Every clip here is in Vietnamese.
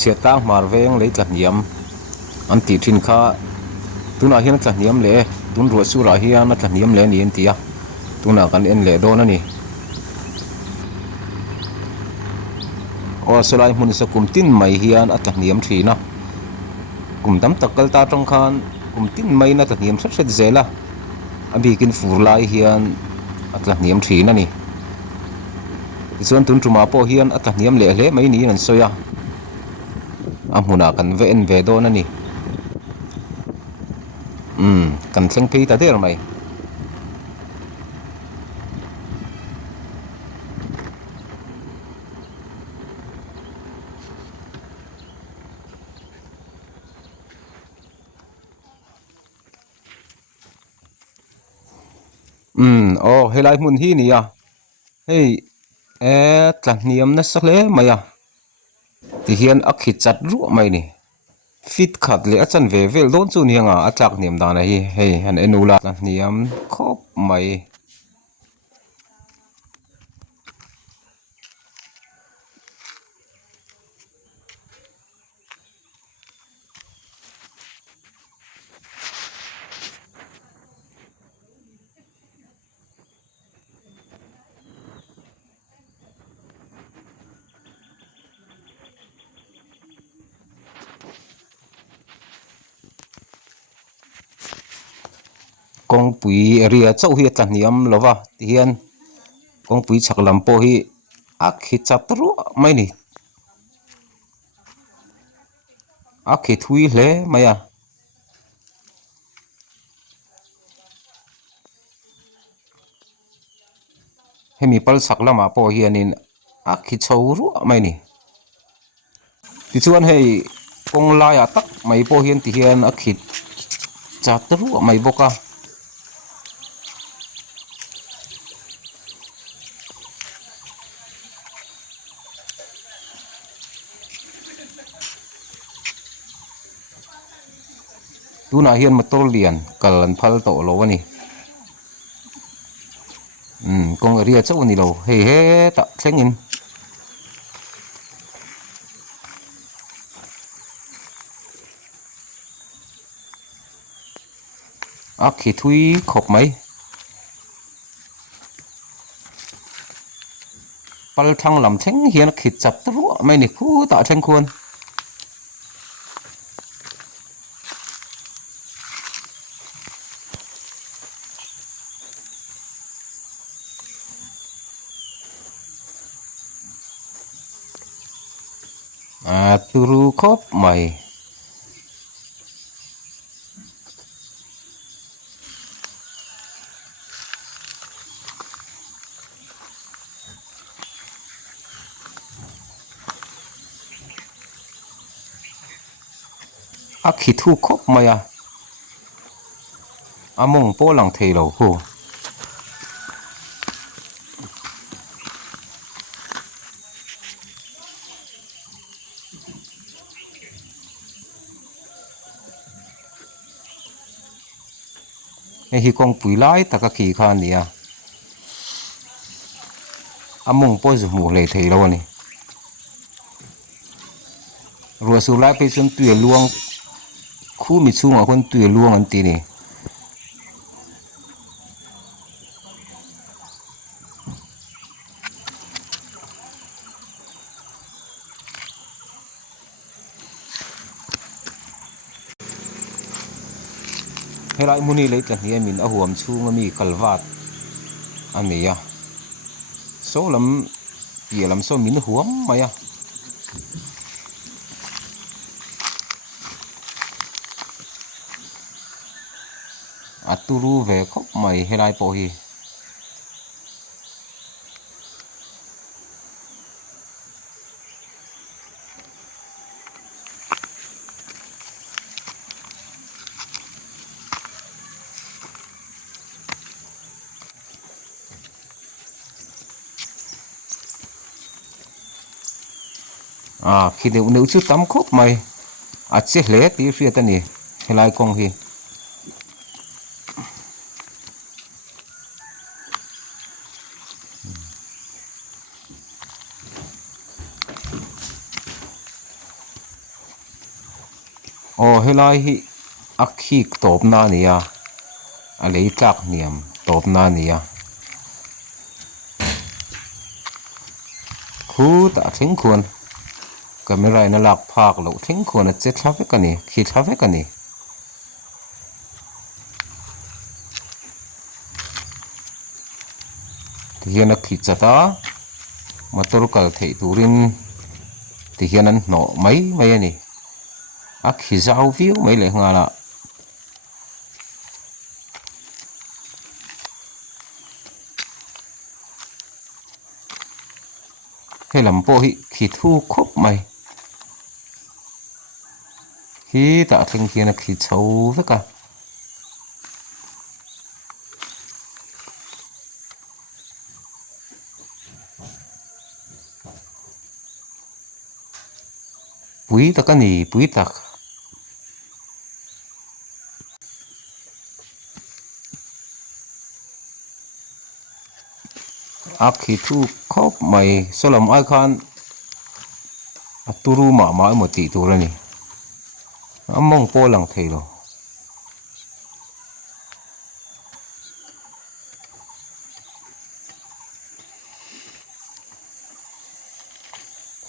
chia ta mar veng lấy Hniam an ti thin kha tuna hian Hniam le tun ro su ra hian Hniam le ni an tia tuna kan en le don ani solai mun sa kum tin mai hian Hniam thina kum tam takal ta tong khan kum tin mai na Hniam thret thret zela abi kin fur lai hian Hniam thina ni chuan tun tuma po hian Hniam le hle mai ni an soya amuna kan ve en ve don ani kan thleng phei ta der mai helai mun hi ni ya hei Hniam na sak le maya ti hian a khit chat ru mai ni fit khat le achan ve vel don chu ni anga atlak niam dana hi hei han enula Hniam khop mai kong pui ria chau hi Hniam lova ti hian kong pui chak lam po hi a khit chat ru mai ni a khit hui hle maya hemi pal sak lama po hianin a khit chho ru mai ni ti chuan hei kong laia tak mai po hian ti hian a khit chat ru mai boka tuna hian motor lian kal an phal to lo ani kong ria chau ni lo hei he ta thlengin a khi thui khop mai pal thang lam thleng hian khit chap ru mai ni khu ta thleng khuan turu khop mai a khi thu khop mai among po lang thei lo hu hi kong pui lai taka khi khan nia among po zu mu le thei lo ni rua su lai pe chun tue luang khu mi chunga kon tue luang an ti ni helai muni le Hniam min a huam chunga mi kalwat ania so lam lam so min huam maya aturu ve khop mai helai po hi khi nếu chứ tắm khóc mày chết lẽ tí phía ta nè helai kong hi ô helai hi akhi top na nia a lei tlak hniam top na nia khu ta thing khuan camera ina lak phak lo thing khuan a che thla ve kani khi thla ve kani hian a khi chata motor kal thei turin ti hian an hno mai mai ani a khi zau viu mai le ngala helam po hi khi thu khop mai hi ta thing hian a khi chho veka pui tak ani pui tak a khi thu khop mai solam ai khan aturu ma ma mo ti turani among po lang theilo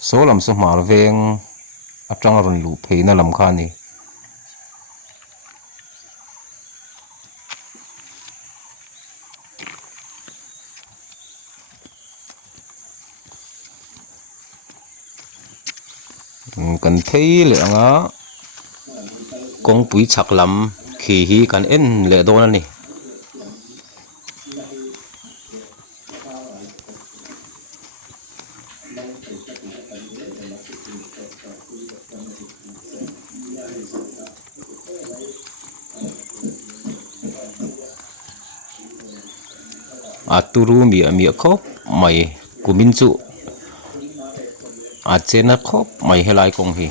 solam sa mar veng atang ron lu pheina lam khani kan thei le anga kong pui chak lam khi hi kan en le don ani aturu mi khop mai kumin chu a chena khop mai helai kong hi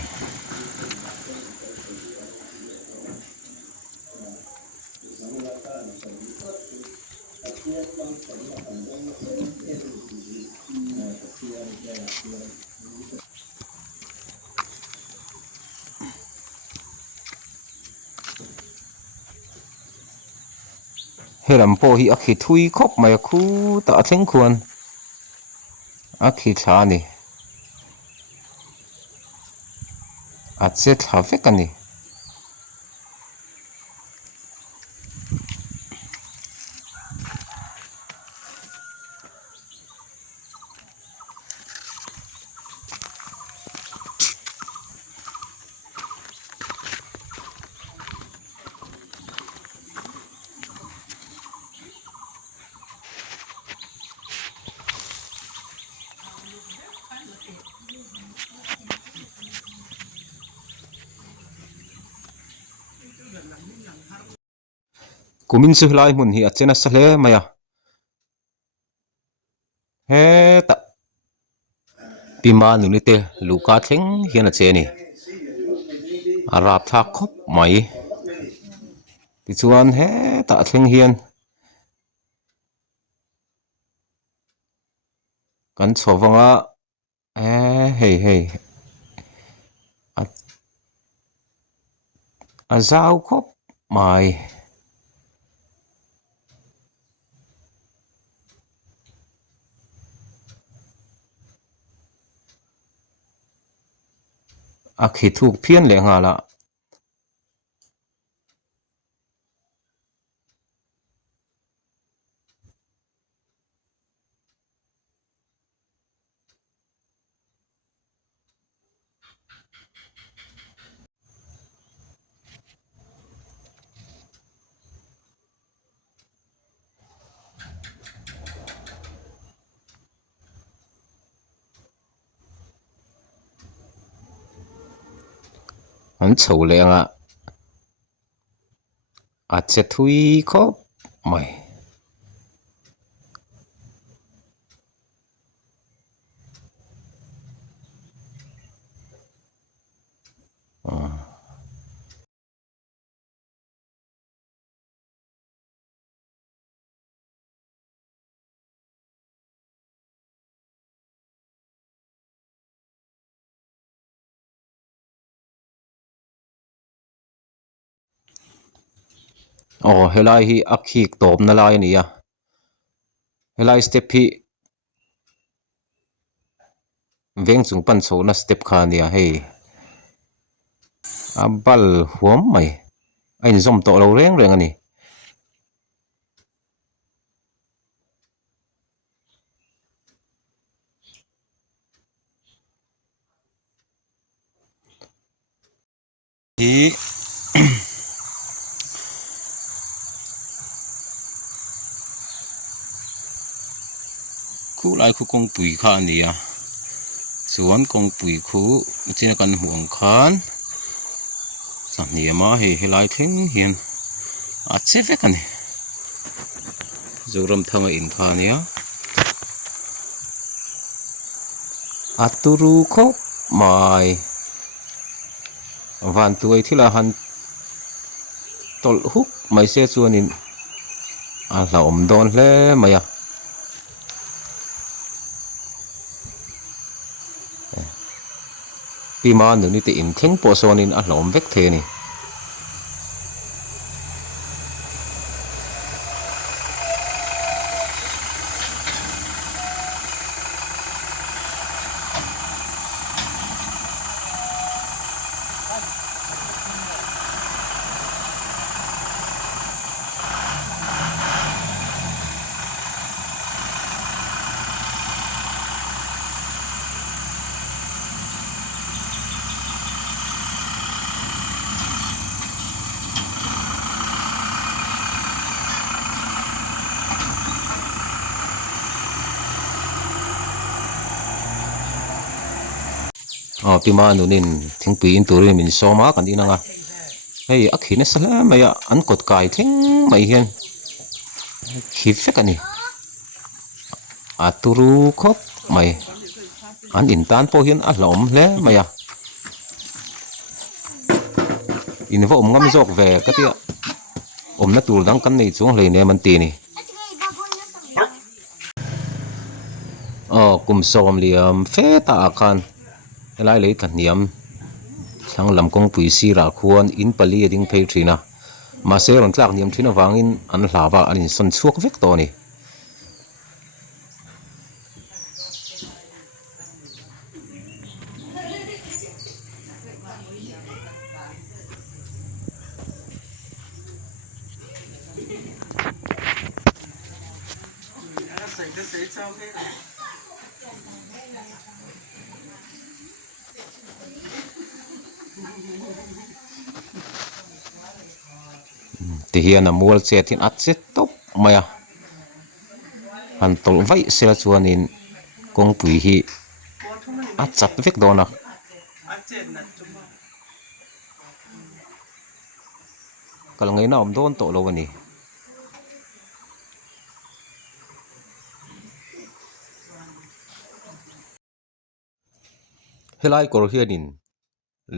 heram po hi a khi thui khop mai khu ta theng khuan a khi tha ni a che thla vek ani kumin chu lai mun hi a chena sa hle maya he ta pima nu ni te luka theng hian a che ni a rap thak khop mai ti chuan he ta theng hian kan chhawanga hei hei a zau khop mai a khi thuk phian le ngala an chho le anga a che thui khop mai helai hi akhik top na lai ni a helai step hi veng chung pan chho na step kha nia hei abal huam mai ain zom to lo reng reng ani hi khu lai khu kong pui kha ania chuan kong pui khu china kan huang khan Hniam a helai thleng hian a che vek ani zoram thanga in kha nia aturu khop mai van tuai thila han tol huk mai se chuanin a hla om don hle maya pima nu ni te in theng po sonin a hla om vek the ni pima nu nin thingpui in turin min soma kan dinanga hei akhina sala maya an kot kai thleng mai hian khi vek ani aturu khop mai an in tan po hian a hla om hle maya in vo om ngam jok ve ka tia om na tur dang kan nei chung hlei ne man ti ni kum som liam fe ta khan helai lei Hniam thlang lam kong pui si ra khuan in pali ding phei thina ma se ron tlak niam thina wangin an hlawa an in son chuak vek to ni ti hian a mual che thin at che top maya han tol vai sel chuanin kong pui hi a chat vek dona kal ngai na om don to lo ani helai kor hianin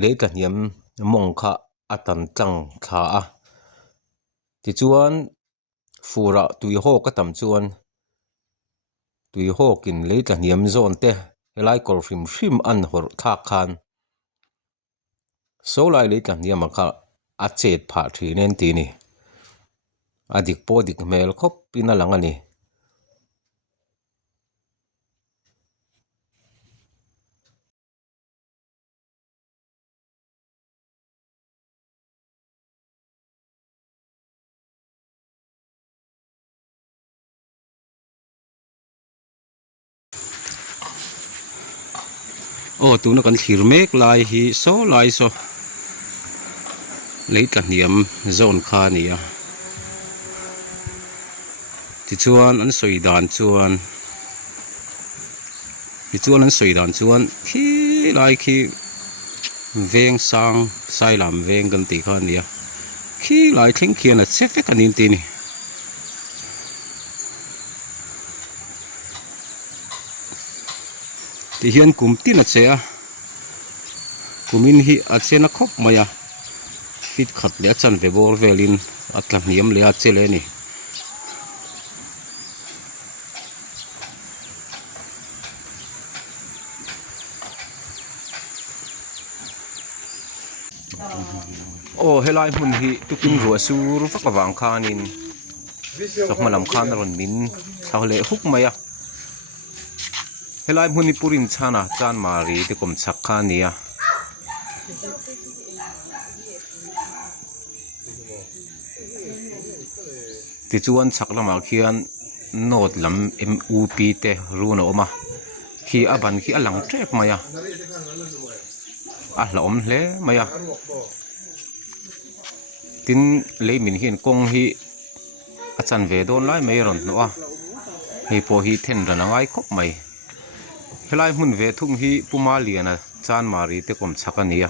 le Hniam mong kha atan tlang kha a ti chuan fura tui ho ka tam chuan tui ho kin le Hniam zon te helai kor hrim hrim an hor thak khan so lai le Hniam kha a chet pha thi nen ti ni adik po dik mel khop pina lang ani tu na kan thir mek lai hi so lai so le Hniam zon kha ni a ti chuan an soi dan chuan khi lai khi veng sang sai lam veng kan ti kha ni a khi lai thing khian a che vek an in ti ni ti hian kum tin a che a kumin hi a chena khop maya fit khat le chan ve bor velin atla Hniam le a che le ni โอ้เฮลัยมุนฮีตุกินรัวสูรุฟักวางคานินสกมาลำคานรอนมินเขาเละฮุกมายะเฮลัยมุนิปุรินชานะจานมารีที่กรมชักคานียที่จวนชักละมาเขียนโนดลำ MUP เตรู้นะอมาขี้อบันขี้อหลังเจ็บมายะละอมเละมายะtin lấy mình hiện công hi achan về đôn lại mấy rồi nữa hi po hi then ra ngay khóc mày helai mun về thung hi puma liền à chan mari te kom chakania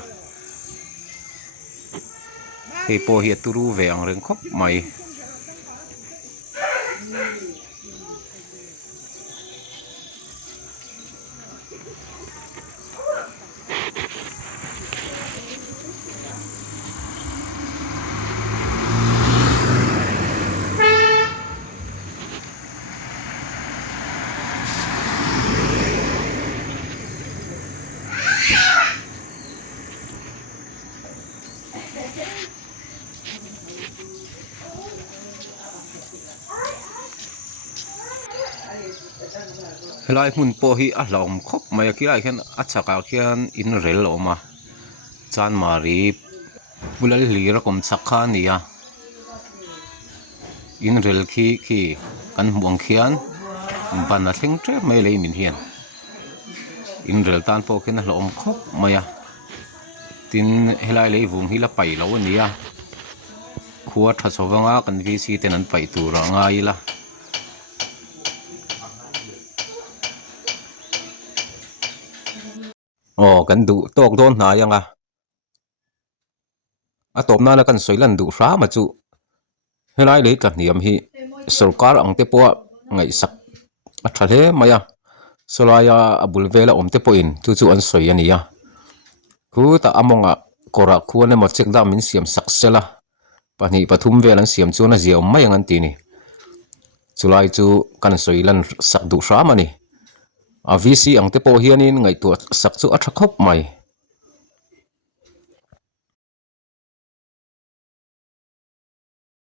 hi po hi turu về ang reng khóc mày helai mun po hi a hlom khop mai ki lai khen a chaka khian in rel oma chan mari bulal hlir kom chakha nia in rel khi kan muang khian ban a thleng tre mai lei min hian in rel tan po khen a hlom khop maya tin helai lei vung hi la pai lo ania khuwa tha chawanga kan vi si ten an pai tur ngai la kan du tok don na yanga a top na la kan soilan du ra ma chu helai le tla niam hi sarkar ang te po ngai sak a thale maya solaya abul vela om te po in chu an soi ania ku ta amonga kora khuane mo chek da min siam saksela pani pathum velan siam chu na ziaw mai ang an ti ni chulai chu kan soilan sak du ra mani a vc ang te po hianin ngai tu sak chu a thakhop mai